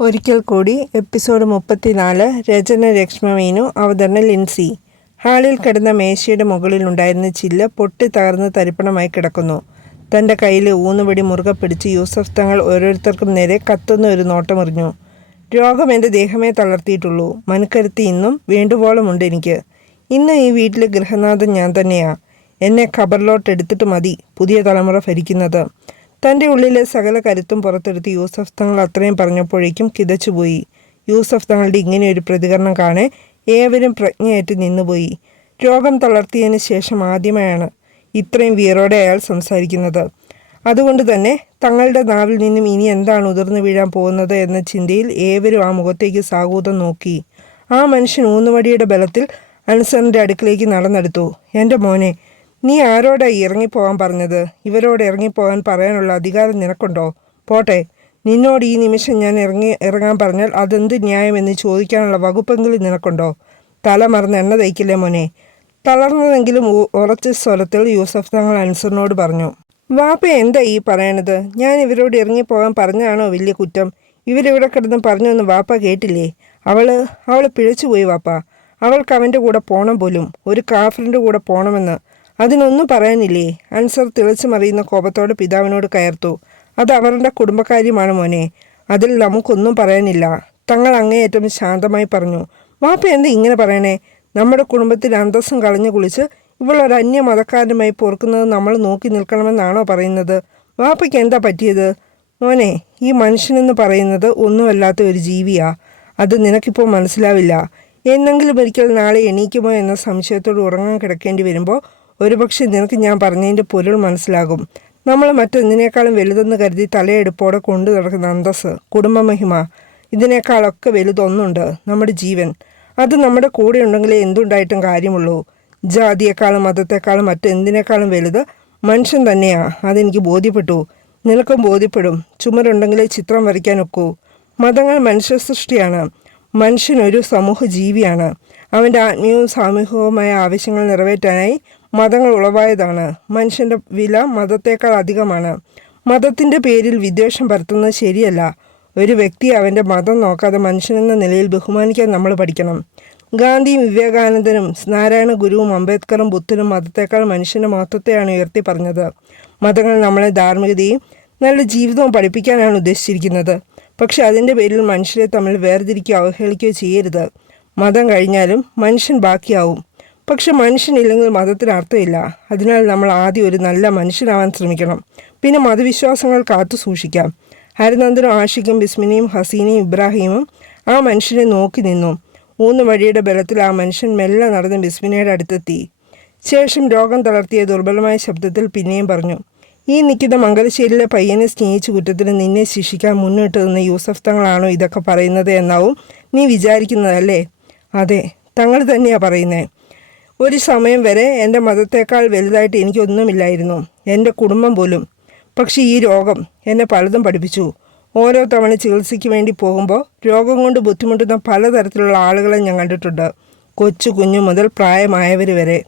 ഒരിക്കൽ കൂടി എപ്പിസോഡ് മുപ്പത്തിനാല് രചന ലക്ഷ്മമീനു അവതരണ ലിൻസി. ഹാളിൽ കിടന്ന മേശയുടെ മുകളിൽ ഉണ്ടായിരുന്ന ചില്ല പൊട്ടി തകർന്ന് തരിപ്പണമായി കിടക്കുന്നു. തന്റെ കയ്യിൽ ഊന്നുപടി മുറുകെ പിടിച്ച് യൂസഫ് തങ്ങൾ ഓരോരുത്തർക്കും നേരെ കത്തുന്ന ഒരു നോട്ടമെറിഞ്ഞു. രോഗം എന്റെ ദേഹമേ തളർത്തിയിട്ടുള്ളൂ. മനക്കരുത്തി ഇന്നും വേണ്ടുവോളമുണ്ട് എനിക്ക്. ഇന്ന് ഈ വീട്ടിലെ ഗൃഹനാഥൻ ഞാൻ തന്നെയാണ് എന്നെ ഖബറിലോട്ട് എടുത്തിട്ട് മതി. പുതിയ തലമുറ ഭരിക്കുന്നത്. തന്റെ ഉള്ളിലെ സകല കരുത്തും പുറത്തെടുത്ത് യൂസഫ് തങ്ങൾ അത്രയും പറഞ്ഞപ്പോഴേക്കും കിതച്ചുപോയി. യൂസഫ് തങ്ങളുടെ ഇങ്ങനെയൊരു പ്രതികരണം കാണെ ഏവരും പ്രജ്ഞയേറ്റ് നിന്നുപോയി. രോഗം തളർത്തിയതിന് ശേഷം ആദ്യമായാണ് ഇത്രയും വീറോടെ അയാൾ സംസാരിക്കുന്നത്. അതുകൊണ്ട് തന്നെ തങ്ങളുടെ നാവിൽ നിന്നും ഇനി എന്താണ് ഉതിർന്നു വീഴാൻ പോകുന്നത് എന്ന ചിന്തയിൽ ഏവരും ആ മുഖത്തേക്ക് സാഹൂതം നോക്കി. ആ മനുഷ്യൻ ഊന്നുവടിയുടെ ബലത്തിൽ അൻസറിന്റെ അടുക്കിലേക്ക് നടന്നെടുത്തു. എന്റെ മോനെ നീ ആരോടാ ഇറങ്ങിപ്പോവാൻ പറഞ്ഞത്? ഇവരോട് ഇറങ്ങിപ്പോകാൻ പറയാനുള്ള അധികാരം നിനക്കുണ്ടോ? പോട്ടെ. നിന്നോട് ഈ നിമിഷം ഞാൻ ഇറങ്ങി ഇറങ്ങാൻ പറഞ്ഞാൽ അതെന്ത് ന്യായമെന്ന് ചോദിക്കാനുള്ള വകുപ്പെങ്കിലും നിനക്കുണ്ടോ? തല മറന്ന് എണ്ണ തയ്ക്കില്ലേ മോനെ? തളർന്നതെങ്കിലും ഉറച്ച സ്വരത്തിൽ യൂസഫ് തങ്ങൾ അൻസറിനോട് പറഞ്ഞു. വാപ്പ എന്താ ഈ പറയണത്? ഞാൻ ഇവരോട് ഇറങ്ങിപ്പോകാൻ പറഞ്ഞാണോ വലിയ കുറ്റം? ഇവരിവിടെ കിടന്ന് പറഞ്ഞൊന്നും വാപ്പ കേട്ടില്ലേ? അവൾ അവൾ പിഴച്ചുപോയി വാപ്പ. അവൾക്ക് അവന്റെ കൂടെ പോകണം പോലും. ഒരു കാഫറിന്റെ കൂടെ പോണമെന്ന്. അതിനൊന്നും പറയാനില്ലേ? അൻസർ തിളച്ചു മറിയുന്ന കോപത്തോടെ പിതാവിനോട് കയർത്തു. അത് അവരുടെ കുടുംബകാര്യമാണ് മോനെ. അതിൽ നമുക്കൊന്നും പറയാനില്ല. തങ്ങൾ അങ്ങേയറ്റം ശാന്തമായി പറഞ്ഞു. വാപ്പ എന്താ ഇങ്ങനെ പറയണേ? നമ്മുടെ കുടുംബത്തിൽ അന്തസ്സും കളഞ്ഞു കുളിച്ച് ഇവളൊരു അന്യ മതക്കാരനുമായി പൊറുക്കുന്നത് നമ്മൾ നോക്കി നിൽക്കണമെന്നാണോ പറയുന്നത്? വാപ്പയ്ക്ക് എന്താ പറ്റിയത്? മോനെ ഈ മനുഷ്യനെന്ന് പറയുന്നത് ഒന്നുമല്ലാത്ത ഒരു ജീവിയാ. അത് നിനക്കിപ്പോൾ മനസ്സിലാവില്ല. എന്നെങ്കിലും ഒരിക്കൽ നാളെ എണീക്കുമോ എന്ന സംശയത്തോട് ഉറങ്ങാൻ കിടക്കേണ്ടി വരുമ്പോൾ ഒരുപക്ഷെ നിനക്ക് ഞാൻ പറഞ്ഞതിന്റെ പൊരുൾ മനസ്സിലാകും. നമ്മൾ മറ്റൊന്നിനേക്കാളും വലുതെന്ന് കരുതി തലയെടുപ്പോടെ കൊണ്ടു നടക്കുന്ന അന്തസ് കുടുംബമഹിമ ഇതിനേക്കാളൊക്കെ വലുതൊന്നുണ്ട് നമ്മുടെ ജീവൻ. അത് നമ്മുടെ കൂടെ ഉണ്ടെങ്കിലേ എന്തുണ്ടായിട്ടും കാര്യമുള്ളൂ. ജാതിയേക്കാളും മതത്തെക്കാളും മറ്റെന്തിനേക്കാളും വലുത് മനുഷ്യൻ തന്നെയാ. അതെനിക്ക് ബോധ്യപ്പെട്ടു. നിനക്കും ബോധ്യപ്പെടും. ചുമരുണ്ടെങ്കിലേ ചിത്രം വരയ്ക്കാൻ ഒക്കൂ. മതങ്ങൾ മനുഷ്യ സൃഷ്ടിയാണ് മനുഷ്യനൊരു സമൂഹ ജീവിയാണ് അവന്റെ ആത്മീയവും സാമൂഹികവുമായ ആവശ്യങ്ങൾ നിറവേറ്റാനായി മതങ്ങൾ ഉളവായതാണ്. മനുഷ്യന്റെ വില മതത്തേക്കാൾ അധികമാണ്. മതത്തിന്റെ പേരിൽ വിദ്വേഷം പരത്തുന്നത് ശരിയല്ല. ഒരു വ്യക്തി അവന്റെ മതം നോക്കാതെ മനുഷ്യനെന്ന നിലയിൽ ബഹുമാനിക്കാൻ നമ്മൾ പഠിക്കണം. ഗാന്ധിയും വിവേകാനന്ദനും നാരായണ ഗുരുവും അംബേദ്കറും ബുദ്ധനും മതത്തേക്കാൾ മനുഷ്യന്റെ മഹത്വത്തെയാണ് ഉയർത്തി പറഞ്ഞത്. മതങ്ങൾ നമ്മളെ ധാർമ്മികതയും നല്ല ജീവിതവും പഠിപ്പിക്കാനാണ് ഉദ്ദേശിച്ചിരിക്കുന്നത്. പക്ഷെ അതിന്റെ പേരിൽ മനുഷ്യരെ തമ്മിൽ വേർതിരിക്കുകയോ അവഹേളിക്കുകയോ ചെയ്യരുത്. മതം കഴിഞ്ഞാലും മനുഷ്യൻ ബാക്കിയാവും. പക്ഷെ മനുഷ്യനില്ലെങ്കിൽ മതത്തിന് അർത്ഥമില്ല. അതിനാൽ നമ്മൾ ആദ്യം ഒരു നല്ല മനുഷ്യനാവാൻ ശ്രമിക്കണം. പിന്നെ മതവിശ്വാസങ്ങൾ കാത്തു സൂക്ഷിക്കാം. ഹരിനന്ദനും ആഷിഖും ബിസ്മിനിയും ഹസീനയും ഇബ്രാഹിമും ആ മനുഷ്യനെ നോക്കി നിന്നു. മൂന്ന് വഴിയുടെ ബലത്തിൽ ആ മനുഷ്യൻ മെല്ലെ നടന്ന് ബിസ്മിനയുടെ അടുത്തെത്തി. ശേഷം രോഗം തളർത്തിയ ദുർബലമായ ശബ്ദത്തിൽ പിന്നെയും പറഞ്ഞു ഈ നിൽക്കുന്ന മംഗലശ്ശേരിയിലെ പയ്യനെ സ്നേഹിച്ച കുറ്റത്തിന് നിന്നെ ശിക്ഷിക്കാൻ മുന്നിട്ട് നിന്ന് യൂസഫ് തങ്ങളാണോ ഇതൊക്കെ പറയുന്നത് എന്നാവും നീ വിചാരിക്കുന്നതല്ലേ? അതെ തങ്ങൾ തന്നെയാണ് പറയുന്നത് ഒരു സമയം വരെ എന്റെ മതത്തേക്കാൾ വലുതായിട്ട് എനിക്കൊന്നുമില്ലായിരുന്നു. എന്റെ കുടുംബം പോലും. പക്ഷേ ഈ രോഗം എന്നെ പലതും പഠിപ്പിച്ചു. ഓരോ തവണ ചികിത്സയ്ക്ക് വേണ്ടി പോകുമ്പോൾ രോഗം കൊണ്ട് ബുദ്ധിമുട്ടുന്ന പലതരത്തിലുള്ള ആളുകളെ ഞാൻ കണ്ടിട്ടുണ്ട്. കൊച്ചു കുഞ്ഞു മുതൽ പ്രായമായവർ വരെ.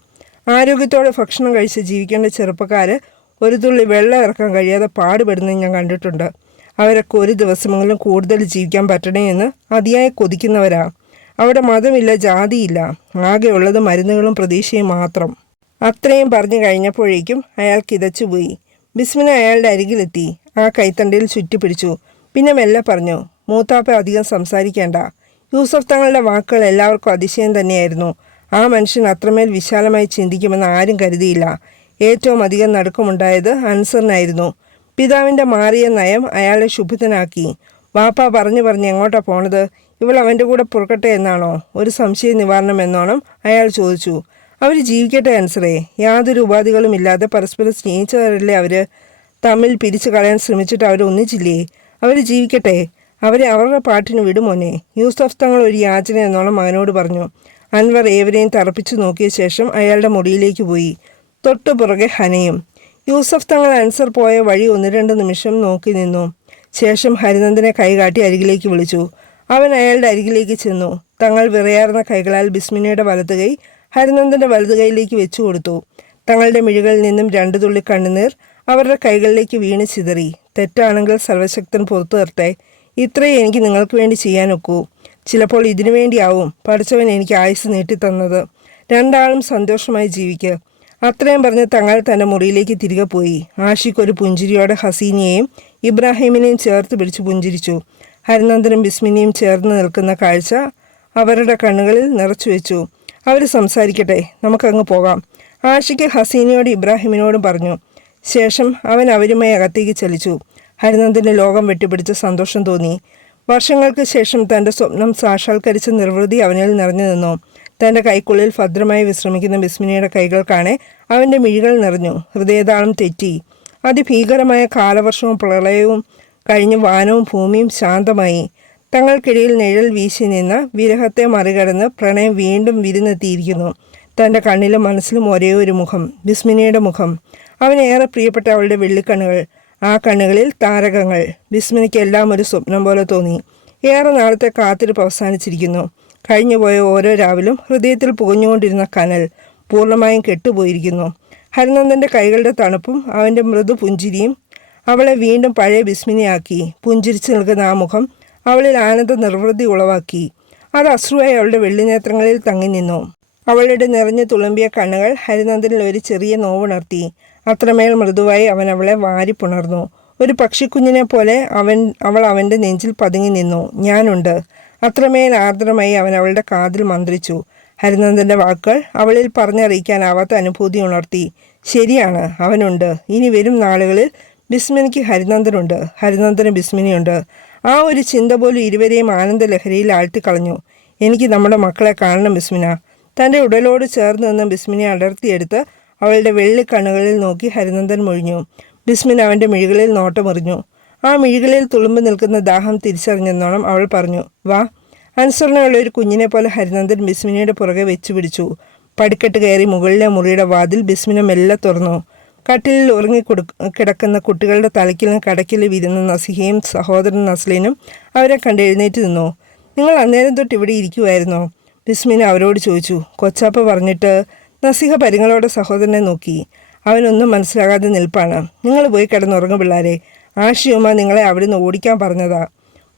ആരോഗ്യത്തോടെ ഭക്ഷണം കഴിച്ച് ജീവിക്കേണ്ട ചെറുപ്പക്കാർ ഒരു തുള്ളി വെള്ളം ഇറക്കാൻ കഴിയാതെ പാടുപെടുന്നത് ഞാൻ കണ്ടിട്ടുണ്ട്. അവരൊക്കെ ഒരു ദിവസമെങ്കിലും കൂടുതൽ ജീവിക്കാൻ പറ്റണേ എന്ന് അതിയായി കൊതിക്കുന്നവരാ. അവിടെ മതമില്ല ജാതിയില്ല. ആകെയുള്ളത് മരുന്നുകളും പ്രതീക്ഷയും മാത്രം. അത്രയും പറഞ്ഞു കഴിഞ്ഞപ്പോഴേക്കും അയാൾ കിതച്ചുപോയി ബിസ്മിന അയാളുടെ അരികിലെത്തി. ആ കൈത്തണ്ടയിൽ ചുറ്റിപ്പിടിച്ചു പിന്നെ മെല്ലെ പറഞ്ഞു മൂത്താപ്പ അധികം സംസാരിക്കേണ്ട. യൂസഫ് തങ്ങളുടെ വാക്കുകൾ എല്ലാവർക്കും അതിശയം തന്നെയായിരുന്നു. ആ മനുഷ്യൻ അത്രമേൽ വിശാലമായി ചിന്തിക്കുമെന്ന് ആരും കരുതിയില്ല. ഏറ്റവും അധികം നടുക്കമുണ്ടായത് അൻസറിനായിരുന്നു. പിതാവിന്റെ മാറിയ നയം അയാളെ ശുഭിതനാക്കി. വാപ്പ പറഞ്ഞു പറഞ്ഞ് എങ്ങോട്ടാ പോണത്? ഇവൾ അവന്റെ കൂടെ പുറക്കട്ടെ എന്നാണോ? ഒരു സംശയ നിവാരണം എന്നോണം അയാൾ ചോദിച്ചു. അവർ ജീവിക്കട്ടെ ആൻസറേ യാതൊരു ഉപാധികളും ഇല്ലാതെ പരസ്പരം സ്നേഹിച്ചവരല്ലേ അവർ തമ്മിൽ പിരിച്ചു കളയാൻ ശ്രമിച്ചിട്ട് അവർ ഒന്നിച്ചില്ലേ? അവർ ജീവിക്കട്ടെ. അവരെ അവരുടെ പാട്ടിന് വിടുമോനെ യൂസഫ് തങ്ങൾ ഒരു യാചന എന്നോണം മകനോട് പറഞ്ഞു. അൻവർ ഏവരെയും തറപ്പിച്ചു നോക്കിയ ശേഷം അയാളുടെ മുറിയിലേക്ക് പോയി. തൊട്ടു പുറകെ ഹനയും. യൂസഫ് തങ്ങൾ ആൻസർ പോയ വഴി ഒന്ന് രണ്ട് നിമിഷം നോക്കി നിന്നു. ശേഷം ഹരിനന്ദനെ കൈകാട്ടി അരികിലേക്ക് വിളിച്ചു. അവൻ അയാളുടെ അരികിലേക്ക് ചെന്നു. തങ്ങൾ വിറയാർന്ന കൈകളാൽ ബിസ്മിനയുടെ വലത് കൈ ഹരിനന്ദന്റെ വലത് കൈയിലേക്ക് വെച്ചു കൊടുത്തു. തങ്ങളുടെ മിഴികളിൽ നിന്നും രണ്ടു തുള്ളി കണ്ണുനീർ അവരുടെ കൈകളിലേക്ക് വീണ് ചിതറി. തെറ്റാണെങ്കിൽ സർവശക്തൻ പുറത്തു നിർത്തേ ഇത്രയും എനിക്ക് നിങ്ങൾക്ക് വേണ്ടി ചെയ്യാനൊക്കൂ. ചിലപ്പോൾ ഇതിനു വേണ്ടിയാവും പഠിച്ചവൻ എനിക്ക് ആയുസ് നീട്ടിത്തന്നത്. രണ്ടാളും സന്തോഷമായി ജീവിക്കുക അത്രയും പറഞ്ഞ് തങ്ങൾ തന്റെ മുറിയിലേക്ക് തിരികെ പോയി. ആഷിഖ് ഒരു പുഞ്ചിരിയോടെ ഹസീനയെയും ഇബ്രാഹിമിനെയും ചേർത്ത് പിടിച്ച് പുഞ്ചിരിച്ചു. ഹരിനന്ദനും ബിസ്മിനിയും ചേർന്ന് നിൽക്കുന്ന കാഴ്ച അവരുടെ കണ്ണുകളിൽ നിറച്ചു വെച്ചു. അവർ സംസാരിക്കട്ടെ നമുക്കങ്ങ് പോകാം. ആഷിക്ക് ഹസീനയോട് ഇബ്രാഹിമിനോടും പറഞ്ഞു. ശേഷം അവൻ അവരുമായി അകത്തേക്ക് ചലിച്ചു. ഹരിനന്ദന് ലോകം വെട്ടിപ്പിടിച്ച സന്തോഷം തോന്നി. വർഷങ്ങൾക്ക് ശേഷം തന്റെ സ്വപ്നം സാക്ഷാത്കരിച്ച നിർവൃതി അവനിൽ നിറഞ്ഞു നിന്നു. തന്റെ കൈക്കുള്ളിൽ ഭദ്രമായി വിശ്രമിക്കുന്ന ബിസ്മിനിയുടെ കൈകൾ കാണെ അവന്റെ മിഴികൾ നിറഞ്ഞു. ഹൃദയതാളം തെറ്റി. അതിഭീകരമായ കാലവർഷവും പ്രളയവും കഴിഞ്ഞ് വാനവും ഭൂമിയും ശാന്തമായി. തങ്ങൾക്കിടയിൽ നിഴൽ വീശി നിന്ന് വിരഹത്തെ മറികടന്ന് പ്രണയം വീണ്ടും വിരുന്നെത്തിയിരിക്കുന്നു. തന്റെ കണ്ണിലും മനസ്സിലും ഒരേ ഒരു മുഖം ബിസ്മിനിയുടെ മുഖം. അവനേറെ പ്രിയപ്പെട്ട അവളുടെ വെള്ളിക്കണ്ണുകൾ. ആ കണ്ണുകളിൽ താരകങ്ങൾ. ബിസ്മിനിക്ക് എല്ലാം ഒരു സ്വപ്നം പോലെ തോന്നി. ഏറെ നാളത്തെ കാത്തിരിപ്പ് അവസാനിച്ചിരിക്കുന്നു. കഴിഞ്ഞുപോയ ഓരോ രാവിലും ഹൃദയത്തിൽ പുകഞ്ഞുകൊണ്ടിരുന്ന കനൽ പൂർണമായും കെട്ടുപോയിരിക്കുന്നു. ഹരിനന്ദന്റെ കൈകളുടെ തണുപ്പും അവന്റെ മൃദു പുഞ്ചിരിയും അവളെ വീണ്ടും പഴയ ബിസ്മിനിയാക്കി. പുഞ്ചിരിച്ചു നിൽക്കുന്ന ആ മുഖം അവളിൽ ആനന്ദ നിർവൃതി ഉളവാക്കി. അത് അശ്രുവായി അവളുടെ വെള്ളിനേത്രങ്ങളിൽ തങ്ങി നിന്നു. അവളുടെ നിറഞ്ഞു തുളുമ്പിയ കണ്ണുകൾ ഹരിനന്ദനിൽ ഒരു ചെറിയ നോവുണർത്തി. അത്രമേൽ മൃദുവായി അവൻ അവളെ വാരി പുണർന്നു ഒരു പക്ഷിക്കുഞ്ഞിനെ പോലെ അവൻ അവൾ അവന്റെ നെഞ്ചിൽ പതുങ്ങി നിന്നു. ഞാനുണ്ട്. അത്രമേൽ ആർദ്രമായി അവൻ അവളുടെ കാതിൽ മന്ത്രിച്ചു. ഹരിനന്ദന്റെ വാക്കുകൾ അവളിൽ പറഞ്ഞറിയിക്കാനാവാത്ത അനുഭൂതി ഉണർത്തി. ശരിയാണ് അവനുണ്ട്. ഇനി വരും നാളുകളിൽ ബിസ്മിനിക്ക് ഹരിനന്ദനുണ്ട്. ഹരിനന്ദന് ബിസ്മിനിയുണ്ട്. ആ ഒരു ചിന്ത പോലും ഇരുവരെയും ആനന്ദലഹരിയിൽ ആഴ്ത്തിക്കളഞ്ഞു. എനിക്ക് നമ്മുടെ മക്കളെ കാണണം ബിസ്മിന. തന്റെ ഉടലോട് ചേർന്ന് നിന്ന് ബിസ്മിനെ അടർത്തിയെടുത്ത് അവളുടെ വെള്ളി കണ്ണുകളിൽ നോക്കി ഹരിനന്ദൻ മൊഴിഞ്ഞു. ബിസ്മിൻ അവന്റെ മിഴികളിൽ നോട്ടമെറിഞ്ഞു. ആ മിഴികളിൽ തുളുമ്പ് നിൽക്കുന്ന ദാഹം തിരിച്ചറിഞ്ഞെന്നോണം അവൾ പറഞ്ഞു. വാ. അനുസരണയുള്ള ഒരു കുഞ്ഞിനെ പോലെ ഹരിനന്ദൻ ബിസ്മിനിയുടെ പുറകെ വെച്ചു പിടിച്ചു പടിക്കെട്ട് കയറി മുകളിലെ മുറിയുടെ വാതിൽ ബിസ്മിനെ മെല്ലെ തുറന്നു. കട്ടിലിൽ ഉറങ്ങി കിടക്കുന്ന കുട്ടികളുടെ തലയ്ക്കിലും കടക്കിൽ വിരുന്ന നസിഹയും സഹോദരൻ നസ്ലീനും അവരെ കണ്ട് എഴുന്നേറ്റ് നിന്നു. നിങ്ങൾ അന്നേരം തൊട്ട് ഇവിടെ ഇരിക്കുമായിരുന്നോ ബിസ്മിൻ അവരോട് ചോദിച്ചു. കൊച്ചാപ്പ പറഞ്ഞിട്ട് നസിഹ പരിങ്ങളോടെ സഹോദരനെ നോക്കി. അവനൊന്നും മനസ്സിലാകാതെ നിൽപ്പാണ്. നിങ്ങൾ പോയി കിടന്നുറങ്ങും പിള്ളാരെ. ആഷിയുമ്മ നിങ്ങളെ അവിടുന്ന് ഓടിക്കാൻ പറഞ്ഞതാ.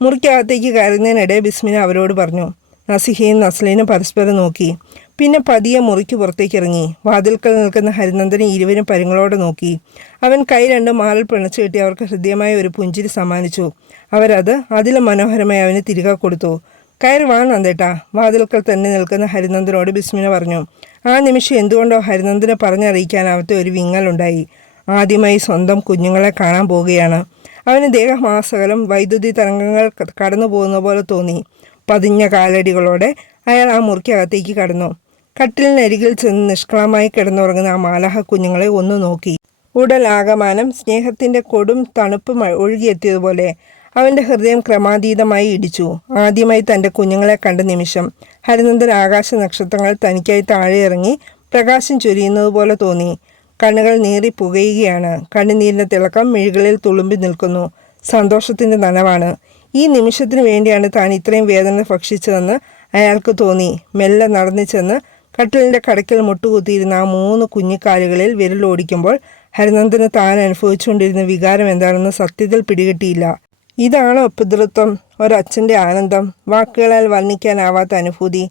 മുറിക്കകത്തേക്ക് കയറുന്നതിനിടെ ബിസ്മിന അവരോട് പറഞ്ഞു. നസിഹയും നസ്ലീനും പരസ്പരം നോക്കി. പിന്നെ പതിയെ മുറിക്ക് പുറത്തേക്ക് ഇറങ്ങി. വാതിൽക്കൽ നിൽക്കുന്ന ഹരിനന്ദനെ ഇരുവരും പരുങ്ങളോടെ നോക്കി. അവൻ കൈ രണ്ടും മാറിൽ പിണച്ചു കിട്ടി അവർക്ക് ഹൃദ്യമായ ഒരു പുഞ്ചിരി സമ്മാനിച്ചു. അവരത് അതിലും മനോഹരമായി അവന് തിരികെ കൊടുത്തു. കയറി വാ നന്ദേട്ടാ വാതിൽക്കൽ തന്നെ നിൽക്കുന്ന ഹരിനന്ദനോട് ബിസ്മിന പറഞ്ഞു. ആ നിമിഷം എന്തുകൊണ്ടോ ഹരിനന്ദനെ പറഞ്ഞറിയിക്കാനാവത്തെ ഒരു വിങ്ങലുണ്ടായി ആദ്യമായി സ്വന്തം കുഞ്ഞുങ്ങളെ കാണാൻ പോവുകയാണ്. അവന് ദേഹമാസകലം വൈദ്യുതി തരംഗങ്ങൾ കടന്നു പോകുന്ന പോലെ തോന്നി. പതിഞ്ഞ കാലടികളോടെ അയാൾ ആ മുറിക്കകത്തേക്ക് കടന്നു. കട്ടിലിനരികിൽ ചെന്ന് നിഷ്കളമായി കിടന്നുറങ്ങുന്ന ആ മാലാഹ കുഞ്ഞുങ്ങളെ ഒന്ന് നോക്കി. ഉടൽ ഉടലാകമാനം സ്നേഹത്തിന്റെ കൊടും തണുപ്പ് ഒഴുകിയെത്തിയതുപോലെ അവന്റെ ഹൃദയം ക്രമാതീതമായി ഇടിച്ചു. ആദ്യമായി തന്റെ കുഞ്ഞുങ്ങളെ കണ്ട നിമിഷം ഹരിനന്ദൻ ആകാശ നക്ഷത്രങ്ങൾ തനിക്കായി താഴെ ഇറങ്ങി പ്രകാശം ചൊരിയുന്നത് പോലെ തോന്നി. കണ്ണുകൾ നീറി പുകയുകയാണ്. കണ്ണുനീരിന്റെ തിളക്കം മിഴികളിൽ തുളുമ്പി നിൽക്കുന്നു. സന്തോഷത്തിന്റെ നനവാണ്. ഈ നിമിഷത്തിനു വേണ്ടിയാണ് താൻ ഇത്രയും വേദന ഭക്ഷിച്ചതെന്ന് അയാൾക്ക് തോന്നി. മെല്ലെ നടന്നു ചെന്ന് കട്ടിലിന്റെ കടക്കിൽ മുട്ടുകുത്തിയിരുന്ന ആ മൂന്ന് കുഞ്ഞിക്കാലുകളിൽ വിരലോടിക്കുമ്പോൾ ഹരിനന്ദന് താൻ അനുഭവിച്ചുകൊണ്ടിരുന്ന വികാരം എന്താണെന്ന് സത്യത്തിൽ പിടികിട്ടിയില്ല. ഇതാണോ പിതൃത്വം? ഒരച്ഛന്റെ ആനന്ദം? വാക്കുകളാൽ വർണിക്കാനാവാത്ത അനുഭൂതി.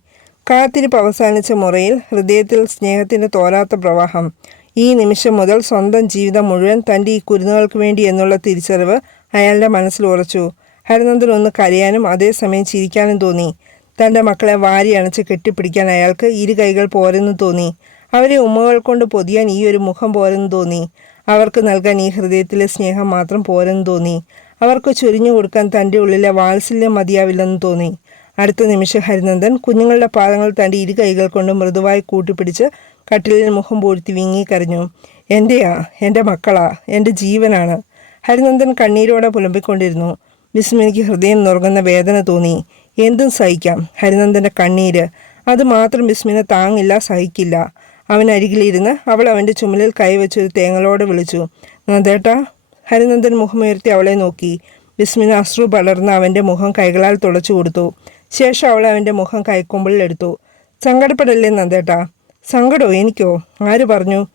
കാത്തിരിപ്പ് അവസാനിച്ച മുറയിൽ ഹൃദയത്തിൽ സ്നേഹത്തിന്റെ തോരാത്ത പ്രവാഹം. ഈ നിമിഷം മുതൽ സ്വന്തം ജീവിതം മുഴുവൻ തന്റെ ഈ കുരുന്നുകൾക്ക് വേണ്ടി എന്നുള്ള തിരിച്ചറിവ് അയാളുടെ മനസ്സിൽ ഉറച്ചു. ഹരിനന്ദൻ ഒന്ന് കരയാനും അതേസമയം ചിരിക്കാനും തോന്നി. തന്റെ മക്കളെ വാരി അണച്ച് കെട്ടിപ്പിടിക്കാൻ അയാൾക്ക് ഇരു കൈകൾ പോരെന്ന് തോന്നി. അവരെ ഉമ്മകൾ കൊണ്ട് പൊതിയാൻ ഈ ഒരു മുഖം പോരെന്ന് തോന്നി. അവർക്ക് നൽകാൻ ഈ ഹൃദയത്തിലെ സ്നേഹം മാത്രം പോരെന്ന് തോന്നി. അവർക്ക് ചൊരിഞ്ഞു കൊടുക്കാൻ തന്റെ ഉള്ളിലെ വാത്സല്യം മതിയാവില്ലെന്ന് തോന്നി. അടുത്ത നിമിഷം ഹരിനന്ദൻ കുഞ്ഞുങ്ങളുടെ പാദങ്ങൾ തന്റെ ഇരു കൈകൾ കൊണ്ട് മൃദുവായി കൂട്ടിപ്പിടിച്ച് കട്ടിലിൽ മുഖം പൂഴ്ത്തി വിങ്ങി കരഞ്ഞു. എന്റെയാ എന്റെ മക്കളാ? എന്റെ ജീവനാണ്? ഹരിനന്ദൻ കണ്ണീരോടെ പുലമ്പിക്കൊണ്ടിരുന്നു. വിസ്മിനിക്ക് ഹൃദയം നുറങ്ങുന്ന വേദന തോന്നി. എന്തും സഹിക്കാം. ഹരിനന്ദന്റെ കണ്ണീര്. അത് മാത്രം ബിസ്മിനെ താങ്ങില്ല സഹിക്കില്ല. അവൻ അരികിലിരുന്ന് അവൾ അവന്റെ ചുമലിൽ കൈവച്ചൊരു തേങ്ങളോടെ വിളിച്ചു. നന്ദേട്ടാ. ഹരിനന്ദൻ മുഖമുയർത്തി അവളെ നോക്കി. ബിസ്മിന് അശ്രു പടർന്ന് അവന്റെ മുഖം കൈകളാൽ തുളച്ചു കൊടുത്തു. ശേഷം അവൾ അവന്റെ മുഖം കൈക്കൊമ്പിളിൽ എടുത്തു. സങ്കടപ്പെടല്ലേ നന്ദേട്ടാ? സങ്കടോ? എനിക്കോ? ആര് പറഞ്ഞു?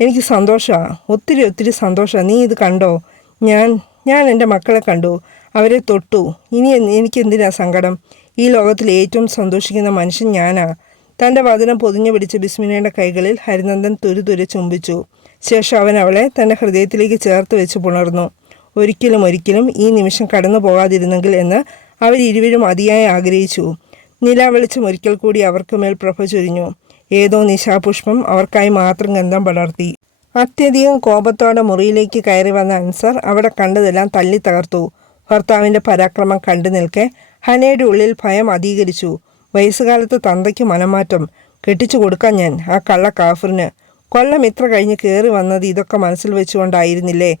എനിക്ക് സന്തോഷമാണ് ഒത്തിരി ഒത്തിരി സന്തോഷമാണ് നീ ഇത് കണ്ടോ? ഞാൻ ഞാൻ എന്റെ മക്കളെ കണ്ടു. അവരെ തൊട്ടു. ഇനി എനിക്കെന്തിനാ സങ്കടം? ഈ ലോകത്തിൽ ഏറ്റവും സന്തോഷിക്കുന്ന മനുഷ്യൻ ഞാനാ. തന്റെ വചനം പൊതിഞ്ഞു പിടിച്ച് ബിസ്മിനയുടെ കൈകളിൽ ഹരിനന്ദൻ തുരുതുരെ ചുംബിച്ചു. ശേഷം അവൻ അവളെ തന്റെ ഹൃദയത്തിലേക്ക് ചേർത്ത് വെച്ച് പുണർന്നു. ഒരിക്കലും ഒരിക്കലും ഈ നിമിഷം കടന്നു പോകാതിരുന്നെങ്കിൽ എന്ന് അവരിരുവരും അതിയായി ആഗ്രഹിച്ചു. നിലാവെളിച്ചം ഒരിക്കൽ കൂടി അവർക്ക് മേൽ പ്രഭ ചൊരിഞ്ഞു. ഏതോ നിശാപുഷ്പം അവർക്കായി മാത്രം ഗന്ധം പടർത്തി. അത്യധികം കോപത്തോടെ മുറിയിലേക്ക് കയറി വന്ന അൻസർ അവിടെ കണ്ടതെല്ലാം തള്ളി തകർത്തു. ഭർത്താവിന്റെ പരാക്രമം കണ്ടു നിൽക്കെ ഹനയുടെ ഉള്ളിൽ ഭയം അധീകരിച്ചു. വയസ്സുകാലത്ത് തന്തയ്ക്ക് മനമാറ്റം കെട്ടിച്ചു കൊടുക്കാൻ ഞാൻ ആ കള്ള കാഫറിന് കൊല്ലം ഇത്ര കഴിഞ്ഞ് കയറി വന്നത് ഇതൊക്കെ മനസ്സിൽ വെച്ചുകൊണ്ടായിരുന്നില്ലേ?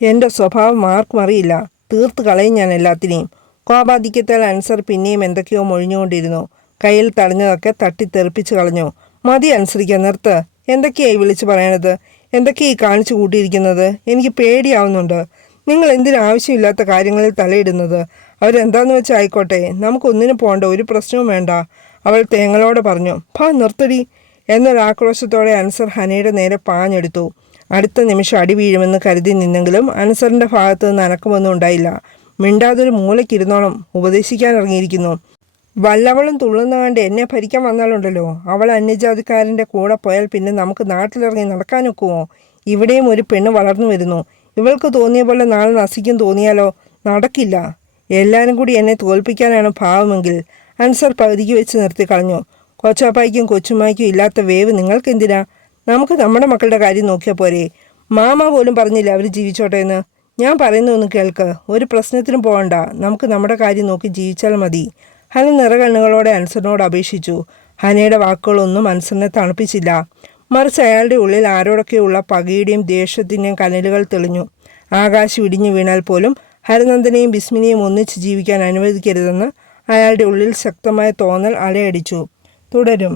എന്റെ സ്വഭാവം മാർക്കും അറിയില്ല. തീർത്ത് കളയും ഞാൻ എല്ലാത്തിനെയും. കോപാധിക്യത്താൽ അൻസർ പിന്നെയും എന്തൊക്കെയോ മൊഴിഞ്ഞുകൊണ്ടിരുന്നു. കയ്യിൽ തടഞ്ഞതൊക്കെ തട്ടിത്തെറിപ്പിച്ച് കളഞ്ഞു. മതി അനുസരിക്കാൻ നിർത്ത്. എന്തൊക്കെയായി വിളിച്ചു പറയണത്? എന്തൊക്കെയായി കാണിച്ചു കൂട്ടിയിരിക്കുന്നത്? എനിക്ക് പേടിയാവുന്നുണ്ട്. നിങ്ങൾ എന്തിനാവശ്യമില്ലാത്ത കാര്യങ്ങളിൽ തലയിടുന്നത്? അവരെന്താന്ന് വെച്ചാൽ ആയിക്കോട്ടെ നമുക്കൊന്നിനു പോകണ്ട ഒരു പ്രശ്നവും വേണ്ട. അവൾ തേങ്ങളോട് പറഞ്ഞു ഭാ നിർത്തടി. എന്നൊരാക്രോശത്തോടെ അൻസർ ഹനയുടെ നേരെ പാഞ്ഞെടുത്തു. അടുത്ത നിമിഷം അടി വീഴുമെന്ന് കരുതി നിന്നെങ്കിലും അൻസറിന്റെ ഭാഗത്ത് നിന്ന് അനക്കമൊന്നും ഉണ്ടായില്ല. മിണ്ടാതൊരു മൂലക്കിരുന്നോണം ഉപദേശിക്കാൻ ഇറങ്ങിയിരിക്കുന്നു വല്ലവളും തുള്ളുന്ന കണ്ട് എന്നെ ഭരിക്കാൻ വന്നാലുണ്ടല്ലോ അവൾ അന്യജാതിക്കാരന്റെ കൂടെ പോയാൽ പിന്നെ നമുക്ക് നാട്ടിലിറങ്ങി നടക്കാനൊക്കുമോ ഇവിടെയും ഒരു പെണ്ണ് വളർന്നു വരുന്നു. ഇവൾക്ക് തോന്നിയ പോലെ നാളെ നസിക്കും തോന്നിയാലോ? നടക്കില്ല. എല്ലാവരും കൂടി എന്നെ തോൽപ്പിക്കാനാണ് ഭാവമെങ്കിൽ അൻസർ പകുതിക്ക് വെച്ച് നിർത്തി കളഞ്ഞു. കൊച്ചാപ്പായ്ക്കും കൊച്ചുമായ്ക്കും ഇല്ലാത്ത വേവ് നിങ്ങൾക്കെന്തിനാ? നമുക്ക് നമ്മുടെ മക്കളുടെ കാര്യം നോക്കിയാൽ പോരെ. മാമ പോലും പറഞ്ഞില്ല അവർ ജീവിച്ചോട്ടെ എന്ന്. ഞാൻ പറയുന്നൊന്ന് കേൾക്ക്. ഒരു പ്രശ്നത്തിനും പോകണ്ട നമുക്ക് നമ്മുടെ കാര്യം നോക്കി ജീവിച്ചാൽ മതി. ഹന നിറകണ്ണുകളോടെ അൻസറിനോട് അപേക്ഷിച്ചു. ഹനയുടെ വാക്കുകളൊന്നും അൻസറിനെ തണുപ്പിച്ചില്ല. മറിച്ച് അയാളുടെ ഉള്ളിൽ ആരോടൊക്കെയുള്ള പകയുടെയും ദേഷ്യത്തിന്റെയും കനലുകൾ തെളിഞ്ഞു. ആകാശം ഇടിഞ്ഞു വീണാൽ പോലും ഹരനന്ദനെയും ബിസ്മിനെയും ഒന്നിച്ച് ജീവിക്കാൻ അനുവദിക്കരുതെന്ന് അയാളുടെ ഉള്ളിൽ ശക്തമായ തോന്നൽ അലയടിച്ചു. തുടരും.